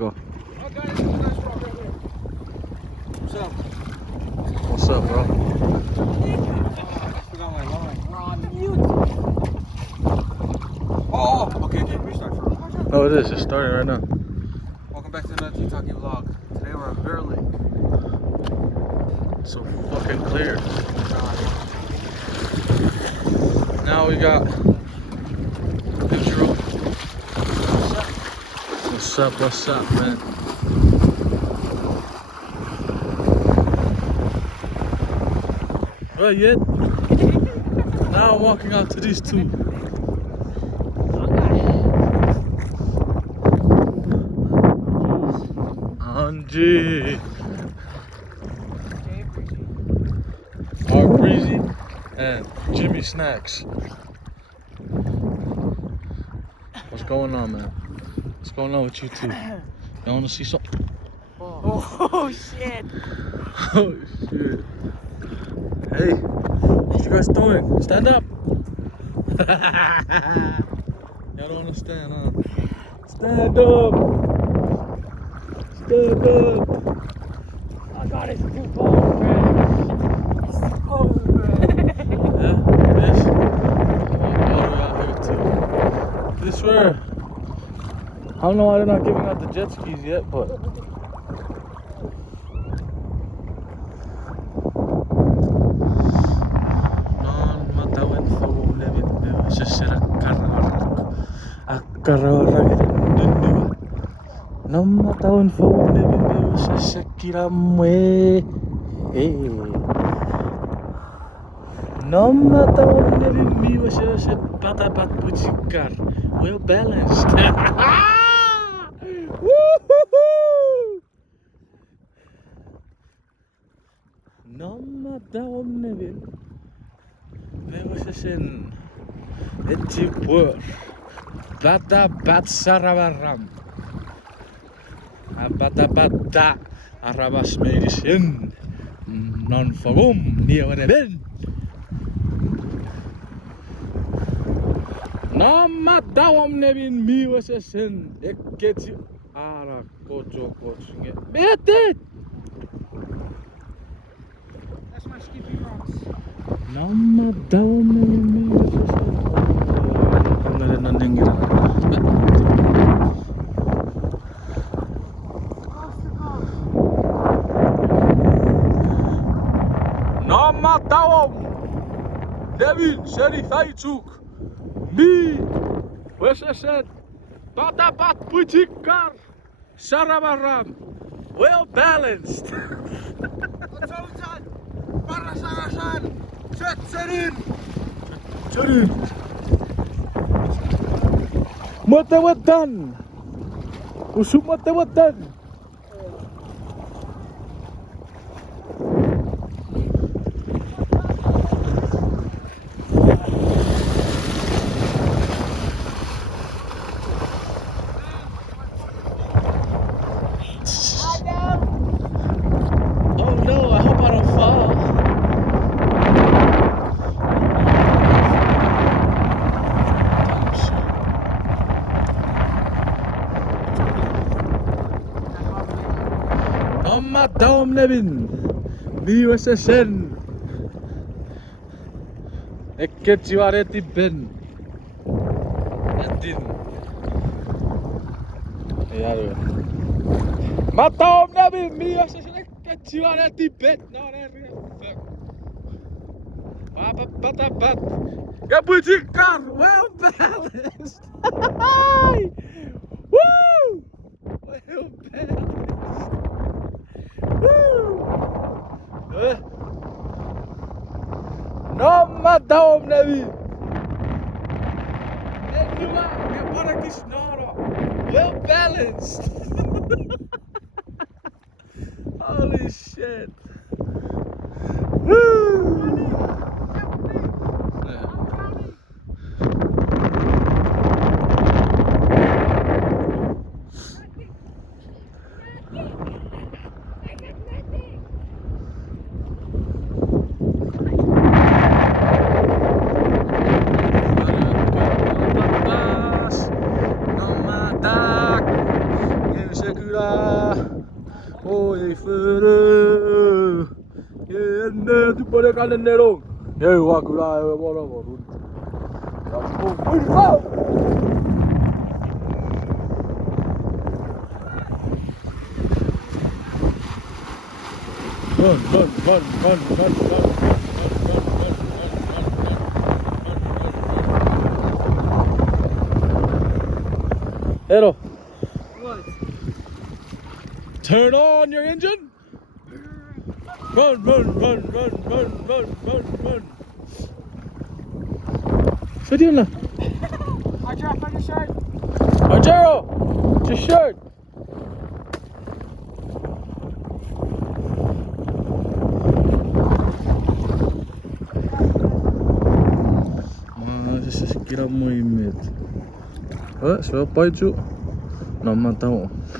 go. Oh, guys, there's a nice rock right here. What's up? What's up, bro? I just forgot my line. We're on mute. Oh, okay, restart first. Oh, it is. It's starting right now. Welcome back to another Chuukese vlog. Today we're at Bear Lake. So fucking clear. Now we got neutral. What's up, man? Well, yet. Now I'm walking out to these two. Angie. Our Breezy and Jimmy Snacks. What's going on, man? What's going on with you two? You wanna see something? Oh shit! Oh shit! Hey, what you guys doing? Stand up! Y'all don't understand, huh? Stand up! Stand up! Oh god, it's too cold, man. It's too cold, man. Yeah, it is. Oh, we out here too. This where? I don't know why they're not giving out the jet skis yet, but Nama tahun phone ne bimbe sa sakira mwe Nama tahun ne bimbe sa patapat puchikar well balanced. Woohoo! Nama tahun ne bimbe sa sen etipur patapat saravaram Abata arabas medicine non fogum dia ben nama dawam nebin miwasesen eketi ara kocho kochinge betet That's my skippy rocks. nama dawam nebin miwasesen ngare nanengira Nama tawam Devin Sherifai Chuk Mi Wesesen Patapat Puchikar Saravaram well balanced. Ototan, Parasangasan, Setserin. Cherin Matawatan Usum matawatan Oh no, I hope I don't fall. Nama daum nebin miwasesen ekkechiwareti ben endin yaru mataum nebin miwasesen ekkechiwareti ben no fuck papa patapat kapuchikar well balanced. Woo! Well balanced. Nama daum nebi Enuma Kaparakishnara well balanced. Holy shit. Woo! Nama dak wakura. Oi, furu. Yende, tu boleh kanan nero. Ye, wakura, bora, bora. Run. Ero, What? turn on your engine. Run. What you doing? I dropped on your shirt. Argero, it's your shirt. Mas esse aqui era muito. Ah, se vai o pai, tio. Não, mata um.